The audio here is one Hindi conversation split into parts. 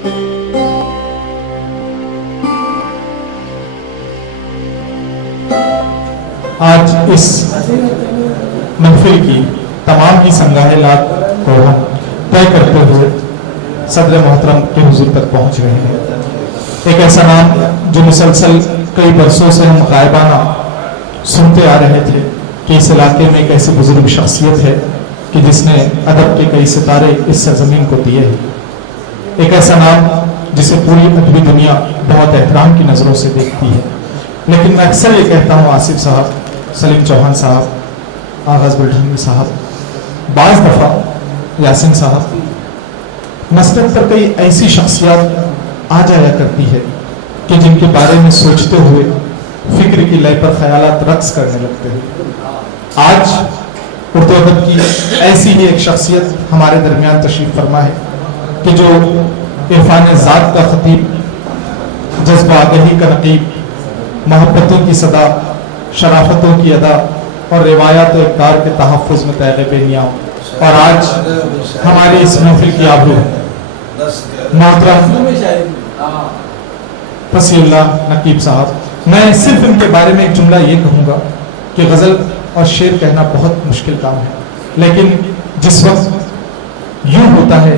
आज इस महफिल की तमाम ही संगाहेलात को हम तय करते हुए सदर मोहतरम के हुजूर तक पहुंच रहे हैं। एक ऐसा नाम जो मुसलसल कई बरसों से हम गायबाना सुनते आ रहे थे कि इस इलाके में एक ऐसी बुजुर्ग शख्सियत है कि जिसने अदब के कई सितारे इस सरजमीन को दिए हैं। एक ऐसा नाम जिसे पूरी अदबी दुनिया बहुत एहतराम की नज़रों से देखती है। लेकिन मैं अक्सर ये कहता हूँ, आसिफ साहब, सलीम चौहान साहब, आगाज बुल्ढानी साहब, बाज़ दफ़ा यासिन साहब, मसलन पर कई ऐसी शख्सियत आ जाया करती है कि जिनके बारे में सोचते हुए फिक्र की लय पर ख्यालात रक्स करने लगते हैं। आज उर्दू अदब की ऐसी ही एक शख्सियत हमारे दरमियान तशरीफ फरमा है कि जो इरफान ज़ात का खतीब, जज्बा आगही का नकीब, मोहब्बतों की सदा, शराफतों की अदा और रिवायात इक़्तार के तहफ़्फ़ुज़ में तैग़ बेनियाम, और आज हमारी इस महफिल की आबरू मोहतरम फसीउल्लाह नकीब साहब। मैं सिर्फ इनके बारे में एक जुमला ये कहूँगा कि गज़ल और शेर कहना बहुत मुश्किल काम है, लेकिन जिस वक्त यूँ होता है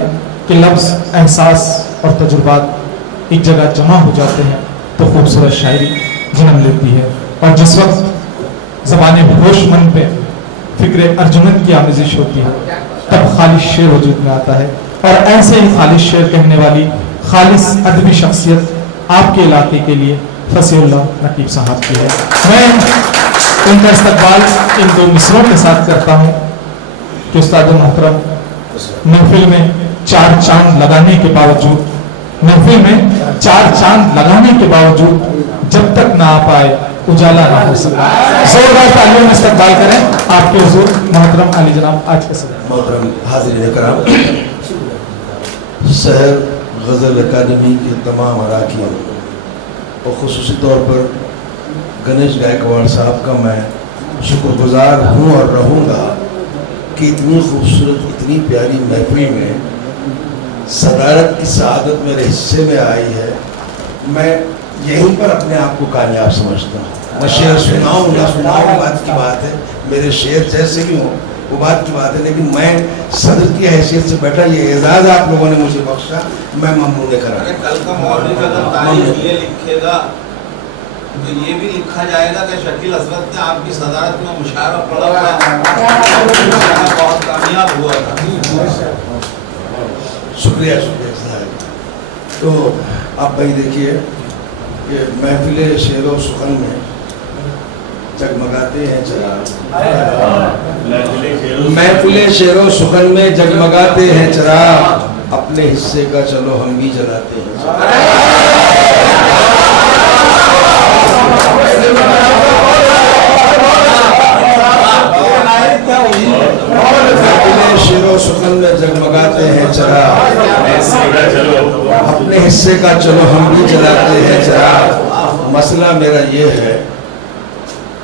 कि लफ्ज़, एहसास और तजुर्बात एक जगह जमा हो जाते हैं तो खूबसूरत शायरी जन्म लेती है। और जिस वक्त ज़बान होश मन पे फिक्र अर्जुमन की आमेज़िश होती है तब खालिश शेर वजूद में आता है। और ऐसे ही खालिश शेर कहने वाली खालिस अदबी शख्सियत आपके इलाके के लिए फसीउल्लाह नकीब साहब की है। मैं उनका इस्तकबाल इन दो मिसरों के साथ करता हूँ कि उस्ताद मोहतरम महफिल में चार चांद लगाने के बावजूद, जब तक ना आ पाए उजाला ना हो सका। जोरदार तालियों में इस्तकबाल करें आपके हुजूर मोहतरम अली जनाब आज के सदर। मोहतरम हाज़िरीन कराम, शहर गज़ल अकादमी के तमाम अराकीन और ख़ुसूसी तौर पर गणेश गायकवाड़ साहब का मैं शुक्रगुज़ार हूँ और रहूँगा कि इतनी खूबसूरत, इतनी प्यारी महफिल में सदारत की सआदत मेरे हिस्से में आई है। मैं यहीं पर अपने आप को कामयाब समझता हूँ। मैं शेर सुनाऊँ ना सुनाऊँ बात की बात है, मेरे शेर जैसे भी हों वो बात की बात है, लेकिन मैं सदर की हैसियत से बैठा, ये एजाज़ आप लोगों ने मुझे बख्शा, मैं ममनून करा। कल का मौलवी अगर तारीख ये लिखेगा तो ये भी लिखा जाएगा कि शकील असरद ने आपकी सदारत में मुशायरा पढ़ा हुआ बहुत कामयाब हुआ था। शुक्रिया शुक्रिया। तो आप भाई देखिए कि महफिल शेर व सुखन में जगमगाते हैं चराग, महफिल शेर व सुखन में जगमगाते हैं चराग, अपने हिस्से का चलो हम भी जलाते हैं। शेरो सुखन में जगमगाते हैं चराग, अपने हिस्से का चलो हम भी जलाते हैं चराग। मसला मेरा ये है,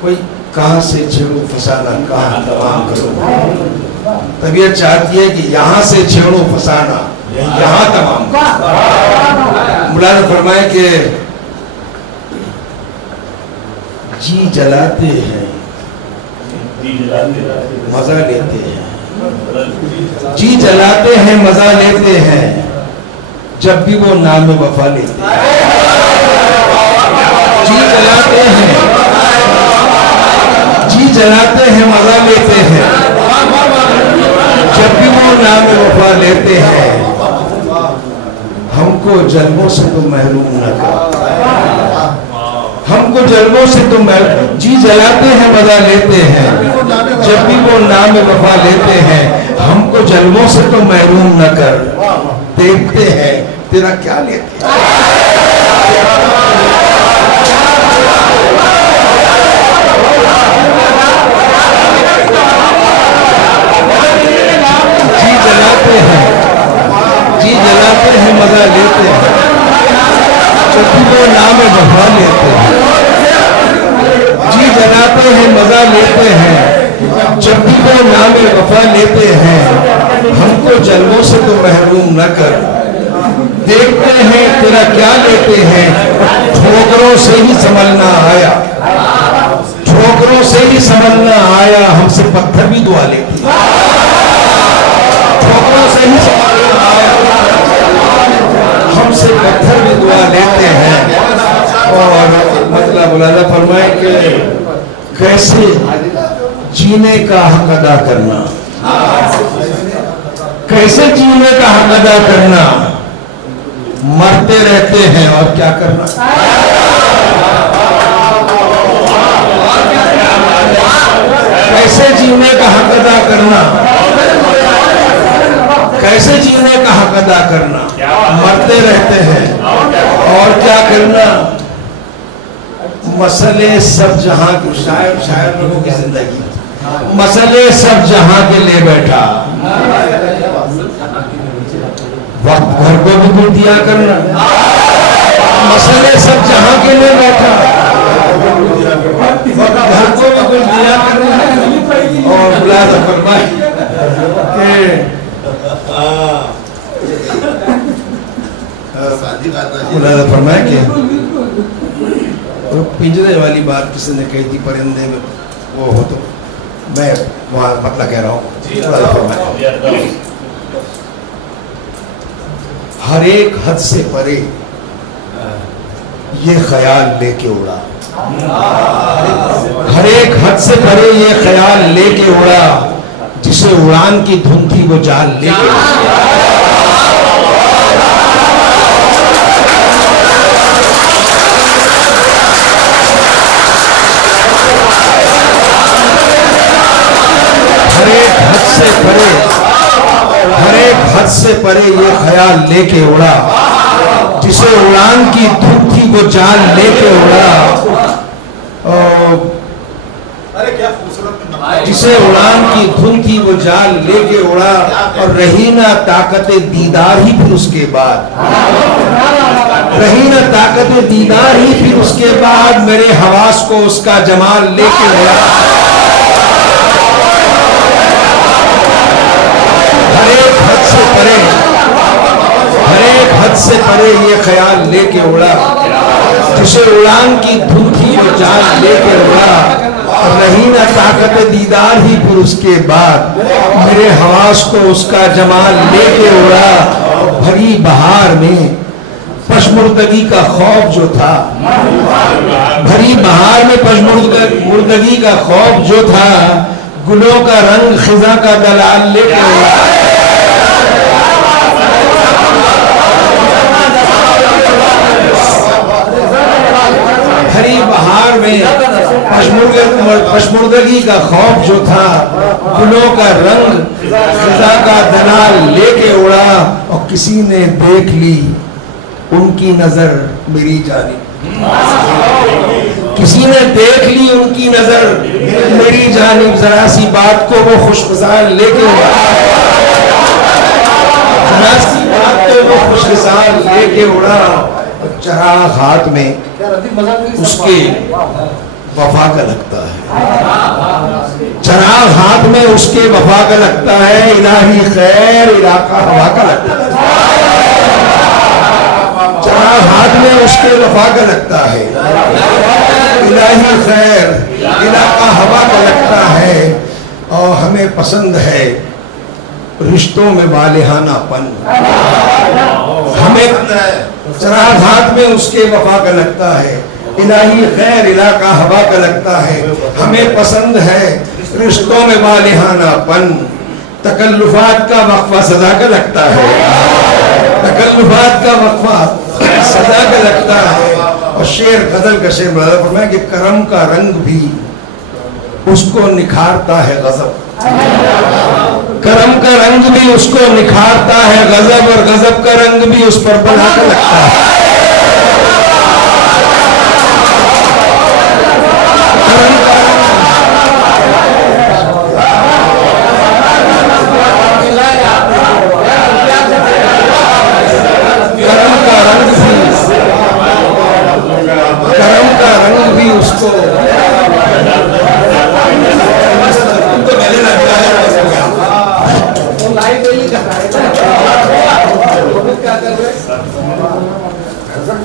कोई कहाँ से छेड़ू फसाना, कहाँ तमाम करूँ। तबीयत चाहती है कि यहाँ से छेड़ू फसाना, यहाँ तमाम। मुलाज़ फरमाए कि जी जलाते हैं, मजा लेते हैं, जी जलाते हैं मजा लेते हैं, जब भी वो नाम वफा लेते हैं। जी जलाते हैं, जी जलाते हैं मजा लेते हैं, जब भी वो नाम वफा लेते हैं। हमको जन्मों से तो महरूम न कर, हमको जन्मों से तो महरूम। जी जलाते हैं मजा लेते हैं, जब भी वो नाम वफा लेते हैं। हमको जन्मों से तो महरूम न कर, देखते हैं तेरा क्या लेते हैं। जी जलाते हैं, जी जलाते हैं मजा लेते हैं, जब भी वो नाम वफा लेते हैं। जी जलाते हैं मजा लेते हैं, जब भी वो नाम वफा लेते हैं। हमको जन्मों से तो महरूम न कर, देखते हैं तेरा क्या लेते हैं, ठोकरों से ही संभलना आया, ठोकरों से ही संभलना आया, हमसे पत्थर भी दुआ लेते हैं, ठोकरों से ही संभलना आया, हमसे पत्थर भी दुआ लेते हैं। और मतलब मुलाजा फरमाए कि कैसे जीने का हक अदा करना, कैसे जीने का हक अदा करना, मरते रहते हैं और क्या करना, कैसे जीने का हक अदा करना, कैसे जीने का हक अदा करना, मरते रहते हैं और क्या करना। मसले सब जहां के शायर लोगों की जिंदगी, मसले सब जहां के ले बैठा, वक्त घर को भी भूल दिया करना, मसले सब जहां के ले बैठा, वक्त घर को भी भूल दिया करना। और मुलाजा फरमाए मुलाजा फरमाए कि पिंजरे वाली बात किसी ने कही थी, परिंदे में वो हो, तो मैं वहां मतलब कह रहा हूँ। हर एक हद से परे ये ख्याल लेके उड़ा, हर एक हद से परे ये ख्याल लेके उड़ा, जिसे उड़ान की धुन थी वो जाल लेके उड़ा। हर एक हद से परे ये ख्याल लेके उड़ा, जिसे उड़ान की धुन थी वो जान लेके उड़ा। अरे क्या खूबसूरत, जिसे उड़ान की धुन थी वो जान लेके उड़ा, और रही ना ताकत दीदार ही फिर उसके बाद, रही ना ताकत दीदार ही फिर उसके बाद, मेरे हवास को उसका जमाल लेके उड़ा। हर एक हद से परे ये ख्याल लेके उड़ा, जिसे उड़ान की धुन थी वो जान लेके उड़ा, और रही ना ताकत दीदार ही फिर उसके बाद, मेरे हवास को उसका जमाल लेके उड़ा। भरी बहार में पशमुर्दगी का खौफ जो था, भरी बहार में पशमुर्दगी का खौफ जो था, गुलों का रंग खिजा का दलाल लेके उड़ा। हरी बहार में पशमुर्दगी का खौफ जो था, गुलों का रंग खिजा का दलाल लेके उड़ा, और किसी ने देख ली उनकी नजर मेरी जानिब, किसी ने देख ली उनकी नजर मेरी जानिब, जरा सी बात को वो खुशमिजाज लेके उड़ा, जरा सी बात को वो खुशमिजाज लेके उड़ा। चराग हाथ में उसके वफा का लगता है, चराग हाथ में उसके वफा का लगता है, इलाही खैर इलाका हवा का लगता है, चराग हाथ में उसके वफा का लगता है, इलाही खैर इलाका हवा का लगता है। और हमें पसंद है रिश्तों में वालिहानापन, हमें चराग हाथ में उसके वफा का लगता है, इलाही खैर इलाका हवा का लगता है। हमें पसंद है रिश्तों में वालिहानापन, तकल्लुफात का वक्फा सदा का लगता है, तकल्लुफात का वक्फा सदा का लगता है। और शेर गजल का शेर फरमाया कि करम का रंग भी उसको निखारता है गजब, करम का रंग भी उसको निखारता है गजब, और गजब का रंग भी उस पर बढ़ा कर लगता है। करम का रंग भी उसको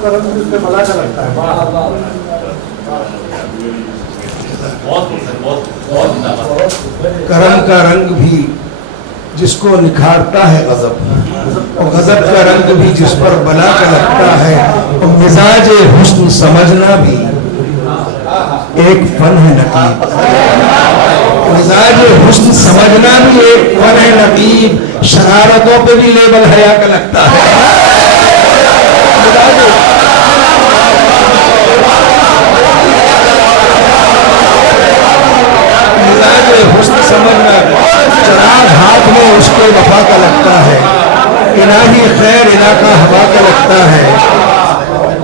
करम का रंग भी जिसको निखारता है गजब, और गजब का रंग भी जिस पर बला का लगता है, और मिजाज हुस्न समझना भी एक फन है नकीब। मिजाज हुस्न समझना भी एक फन है नकीब, शरारतों पे भी लेबल हया का लगता है। मिजाज हुस्न समझना, चराग हाथ में उसके वफा का लगता है, इलाही खैर इलाका हवा का लगता है।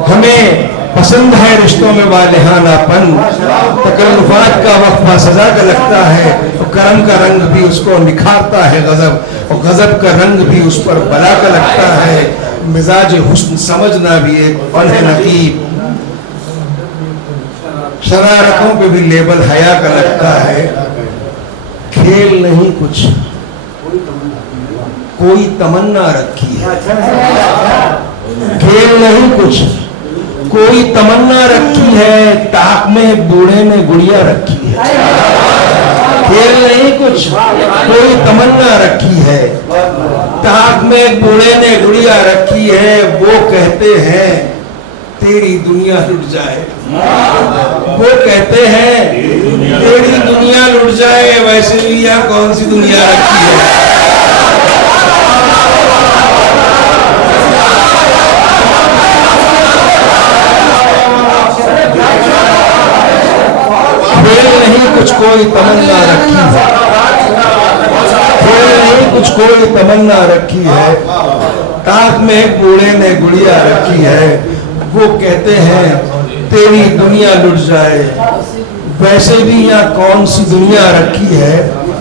हमें पसंद है रिश्तों में वालिहानापन, तकल्लुफात का वक्फा सजा का लगता है, और करम का रंग भी उसको निखारता है गजब, और गजब का रंग भी उस पर बला का लगता है। मिजाज हुस्न समझना भी एक फन है नकीब, शरारतों पे भी लेबल हया का लगता है। खेल नहीं कुछ कोई तमन्ना रखी है, खेल नहीं कुछ कोई तमन्ना रखी है, ताक में बूढ़े ने गुड़िया रखी है। खेल नहीं कुछ कोई तमन्ना रखी है, ताक में बूढ़े ने गुड़िया रखी है। वो कहते हैं तेरी दुनिया लुट जाए, वो कहते हैं तेरी दुनिया लुट जाए, वैसे भी यहाँ कौन सी दुनिया रखी है। खेल नहीं कुछ कोई तमन्ना रखी है, खेल नहीं कुछ कोई तमन्ना रखी है, ताक में एक बूढ़े ने गुड़िया रखी है। वो कहते हैं तेरी दुनिया लुट जाए, वैसे भी यहाँ कौन सी दुनिया रखी है।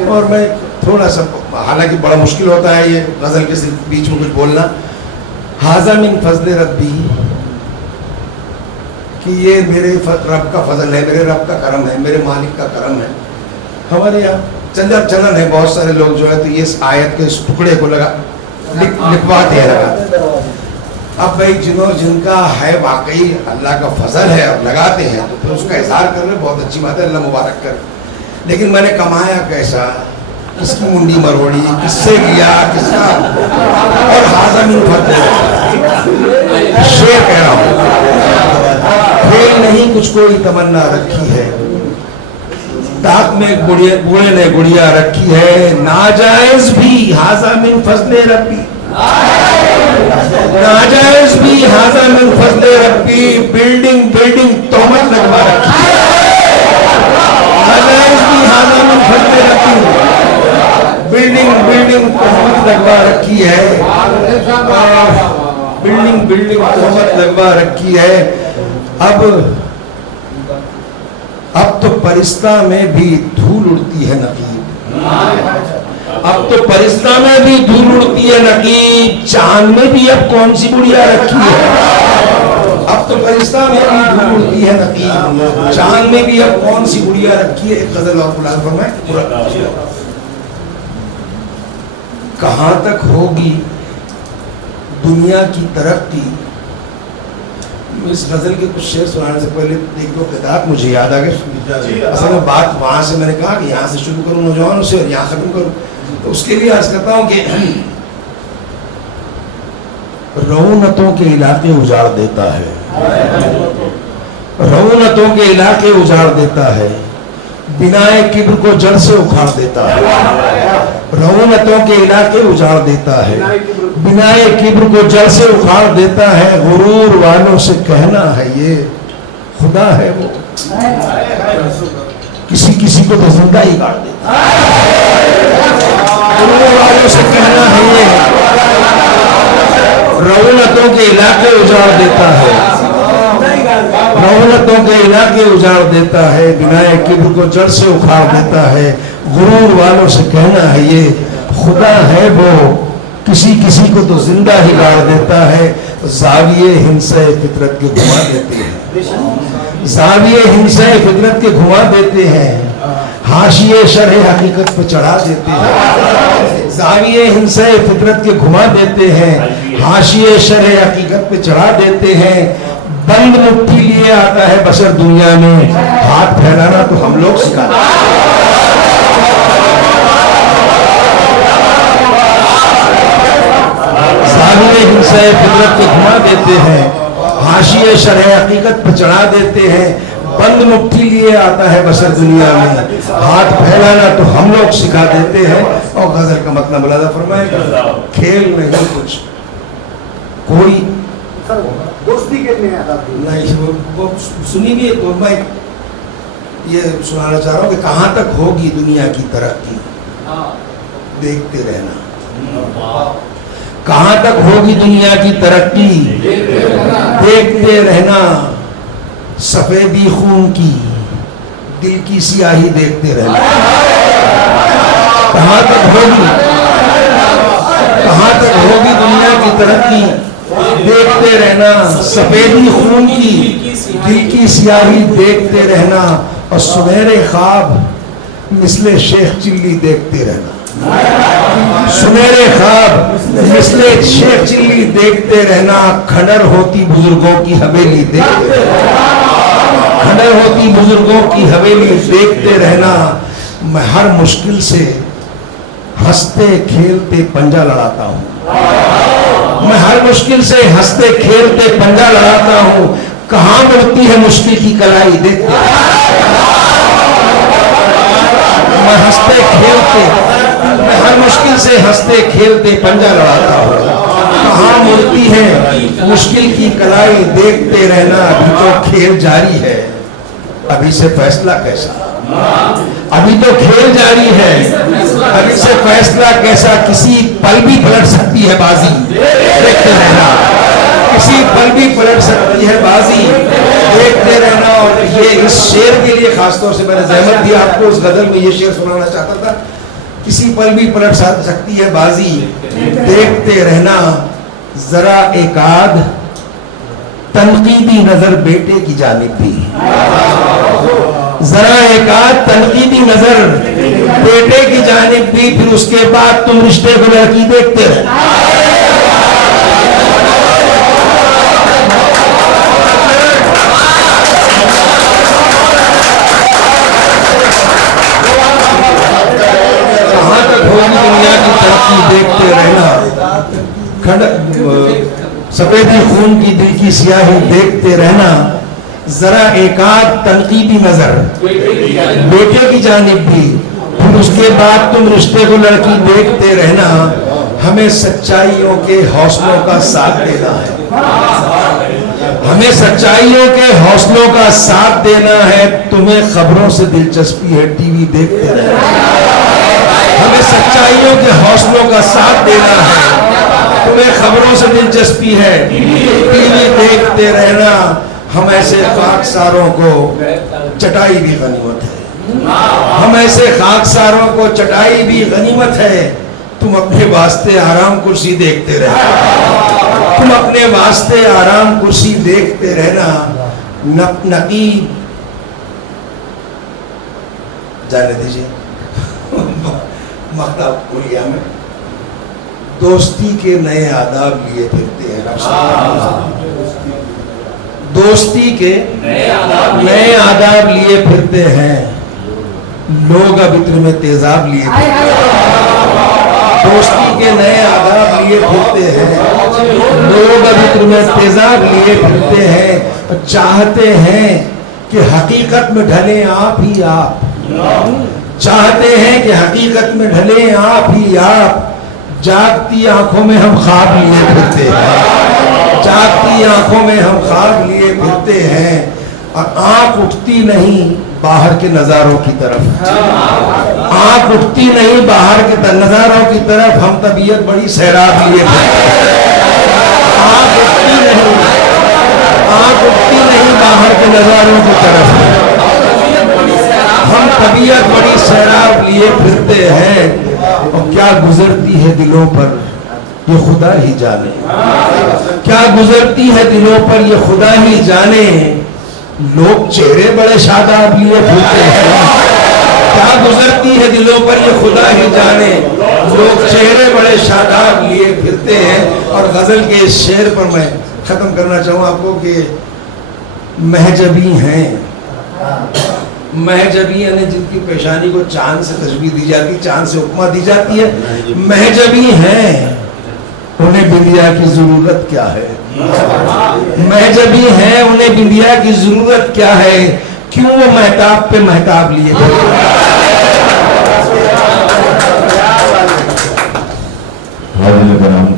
और मैं थोड़ा सा, हालांकि बड़ा मुश्किल होता है ये गजल के बीच में कुछ बोलना, हाज़ा मिन फज़ल रब्बी, कि ये मेरे रब का फजल है, मेरे रब का करम है, मेरे मालिक का करम है। हमारे यहाँ चंदा चलन है, बहुत सारे लोग जो है तो ये आयत के इस टुकड़े को लिखवाते हैं लगा। अब भाई जिनका है वाकई अल्लाह का फजल है और लगाते हैं तो फिर उसका इजहार कर रहे, बहुत अच्छी बात है, अल्लाह मुबारक कर। लेकिन मैंने कमाया कैसा, किसकी मुंडी मरोड़ी, किससे लिया, किसका, और हाज़ा मिन फज़ल, शेर कह रहा हूँ, खेल नहीं कुछ कोई तमन्ना रखी है, ताक में बूढ़े ने गुड़िया रखी है। नाजायज भी हाज़ा मिन फज़ल रब्बी, नाजायज भी हाज़ा मिन फज़ल रब्बी, बिल्डिंग तोहमत लगवा रखी है। नाजायज भी हाज़ा मिन फज़ल रब्बी, बिल्डिंग तोहमत लगवा रखी है, बिल्डिंग तोहमत लगवा रखी है। अब तो परिस्ता में भी धूल उड़ती है नकीब, अब तो परिस्ता में भी धूल उड़ती है नकीब, चांद में भी अब कौन सी बुढ़िया रखी है। अब तो परिस्ता में भी धूल उड़ती है नकीब, चांद में भी अब कौन सी बुढ़िया रखी है। एक गजल और बुला फरमाए, कहां तक होगी दुनिया की तरक्की। इस गजल के कुछ शेर सुनाने से पहले एक दो किताब मुझे याद आ गए। असल में बात वहां से मैंने कहा कि यहाँ से शुरू करूँ नौजवानों से और यहाँ खत्म करूँ, तो उसके लिए अर्ज करता हूँ कि रऊनतों के इलाके उजाड़ देता है, रऊनतों के इलाके उजाड़ देता है, बिनाए किब्र को जड़ से उखाड़ देता है। रऊनतों के इलाके उजाड़ देता है, बिनाए किब्र को जड़ से उखाड़ देता है। गुरूर वालों से कहना है ये खुदा है वो, किसी को तो जिंदा ही गाड़ देता है। गुरूर वालों से कहना है ये, रऊनतों के इलाके उजाड़ देता है, रऊनतों के इलाके उजाड़ देता है, बिनाए किब्र को जड़ से उखाड़ देता है। गुरूर वालों से कहना है ये खुदा है वो, किसी को तो जिंदा ही गाड़ देता है। ज़ाविये हिंसा फितरत के घुमा देते हैं, ज़ाविये हिंसा फितरत के घुमा देते हैं, हाशिए शरह हकीकत पे चढ़ा देते हैं। ज़ाविये हिंसा फितरत के घुमा देते हैं, हाशिए शरह हकीकत पे चढ़ा देते हैं। बंद मुट्ठी लिए आता है बशर दुनिया में, हाथ फैलाना तो हम लोग सिखाते हैं। साहिरे हिंसा फितरत को घुमा देते हैं, हाशिए शरह हकीकत पर चढ़ा देते हैं। बंद मुट्ठी लिए आता है बशर दुनिया में, हाथ फैलाना तो हम लोग सिखा देते हैं। और गजल का मतलब मुलादा फरमाएगा, खेल नहीं कुछ कोई दोस्ती के लिए नहीं। वो सुनी भी है तो मैं ये सुनाना चाह रहा हूँ कि कहाँ तक होगी दुनिया की तरक्की, देखते रहना। कहाँ तक होगी दुनिया की तरक्की, देखते रहना। सफेदी खून की, दिल की सियाही देखते रहना। कहाँ तक होगी, कहाँ तक होगी दुनिया की तरक्की, देखते रहना। सफेदी खून की, दिल की सियाही देखते रहना। और सुनहरे ख्वाब मिसले शेख चिल्ली देखते रहना। सुनहरे ख्वाब मिसले शेख चिल्ली देखते रहना। खंडर होती बुजुर्गों की हवेली देखते रहना। खंडर होती बुजुर्गों की हवेली देखते रहना। मैं हर मुश्किल से हंसते खेलते पंजा लड़ाता हूँ। मैं हर मुश्किल से हंसते खेलते पंजा लड़ाता हूँ। कहाँ मुड़ती है मुश्किल की कलाई देखते। मैं हंसते खेलते, मैं हर मुश्किल से हंसते खेलते पंजा लड़ाता हूँ। कहाँ मुड़ती है मुश्किल की कलाई देखते रहना। अभी तो खेल जारी है, अभी से फैसला कैसा। अभी तो खेल जारी है, अभी से फैसला कैसा। किसी पल भी पलट सकती है बाजी देखते रहना। किसी पल भी पलट सकती है बाजी देखते रहना। और ये इस शेर के लिए खासतौर से मैंने जहमत दी आपको, उस गजल में ये शेर सुनाना चाहता था। किसी पल भी पलट सकती है बाजी देखते रहना। जरा एकाद तनकीदी नजर बेटे की जानिब भी, जरा एकाद तनकीदी नजर बेटे की जानिब भी, फिर उसके बाद तुम रिश्ते को लड़की देखते रहे। कहां तक होगी दुनिया की तरक्की देखते रहना। सफेदी खून की, दिल की सियाही देखते रहना। जरा एकाद तनकीदी नजर बेटे की जानिब भी, फिर उसके बाद तुम रिश्ते को लड़की देखते रहना। हमें सच्चाइयों के हौसलों का साथ देना है। हमें सच्चाइयों के हौसलों का साथ देना है। तुम्हें खबरों से दिलचस्पी है, टीवी देखते रहना। हमें सच्चाइयों के हौसलों का साथ देना है। तुम्हें खबरों से दिलचस्पी है, टीवी देखते रहना। हम ऐसे खाकसारों को चटाई भी गनीमत है। हम ऐसे खाकसारों को चटाई भी गनीमत है। तुम अपने वास्ते आराम कुर्सी देखते रहना। तुम अपने वास्ते आराम कुर्सी देखते रहना। नकीब जाने दीजिए। मतलब उलिया में दोस्ती के नए आदाब लिए फिरते हैं। दोस्ती के नए आदाब लिए फिरते हैं। लोग अब इत्र में तेजाब लिए फिरते हैं। दोस्ती के नए आदाब लिए फिरते हैं। लोग अब इत्र में तेजाब लिए फिरते हैं। चाहते हैं कि हकीकत में ढले आप ही आप। चाहते हैं कि हकीकत में ढले आप ही आप। जागती आंखों में हम ख्वाब लिए फिरते हैं। जागती आंखों में हम ख्वाब लिए फिरते हैं। और आंख उठती नहीं बाहर के नजारों की तरफ। आंख उठती नहीं बाहर के नजारों की तरफ। हम तबीयत बड़ी सैराब लिए फिरते हैं। आंख उठती नहीं, आंख उठती नहीं बाहर के नजारों की तरफ। हम तबीयत बड़ी सैराब लिए फिरते हैं। और क्या गुजरती है दिलों पर ये खुदा ही जाने। क्या गुजरती है दिलों पर ये खुदा ही जाने। लोग चेहरे बड़े शादाब लिए फिरते हैं। क्या गुजरती है दिलों पर ये खुदा ही जाने। लोग चेहरे बड़े शादाब लिए फिरते हैं। और गजल के इस शेर पर मैं खत्म करना चाहूँ आपको कि महजबी हैं। महजबी यानी जिनकी पेशानी को चांद से तस्वीर दी जाती, चांद से उपमा दी जाती है, महजबी हैं, उन्हें बिंदिया की जरूरत क्या है। महजबी हैं, उन्हें बिंदिया की जरूरत क्या है, क्यों वो महताब पे महताब लिए हाजिर